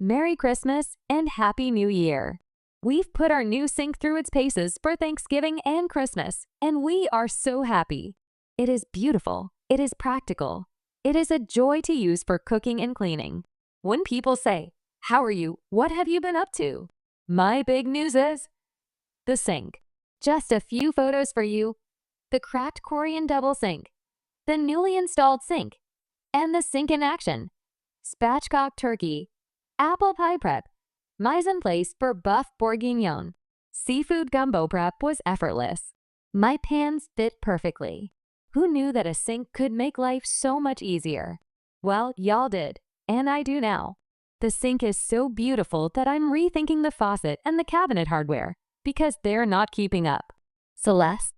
Merry Christmas and Happy New Year! We've put our new sink through its paces for Thanksgiving and Christmas, and we are so happy. It is beautiful. It is practical. It is a joy to use for cooking and cleaning. When people say, "How are you? What have you been up to?" my big news is the sink. Just a few photos for you. The cracked Corian double sink, the newly installed sink, and the sink in action. Spatchcocked turkey, apple pie prep, mise en place for boeuf bourguignon. Seafood gumbo prep was effortless. My pans fit perfectly. Who knew that a sink could make life so much easier? Well, y'all did, and I do now. The sink is so beautiful that I'm rethinking the faucet and the cabinet hardware because they're not keeping up. Celeste,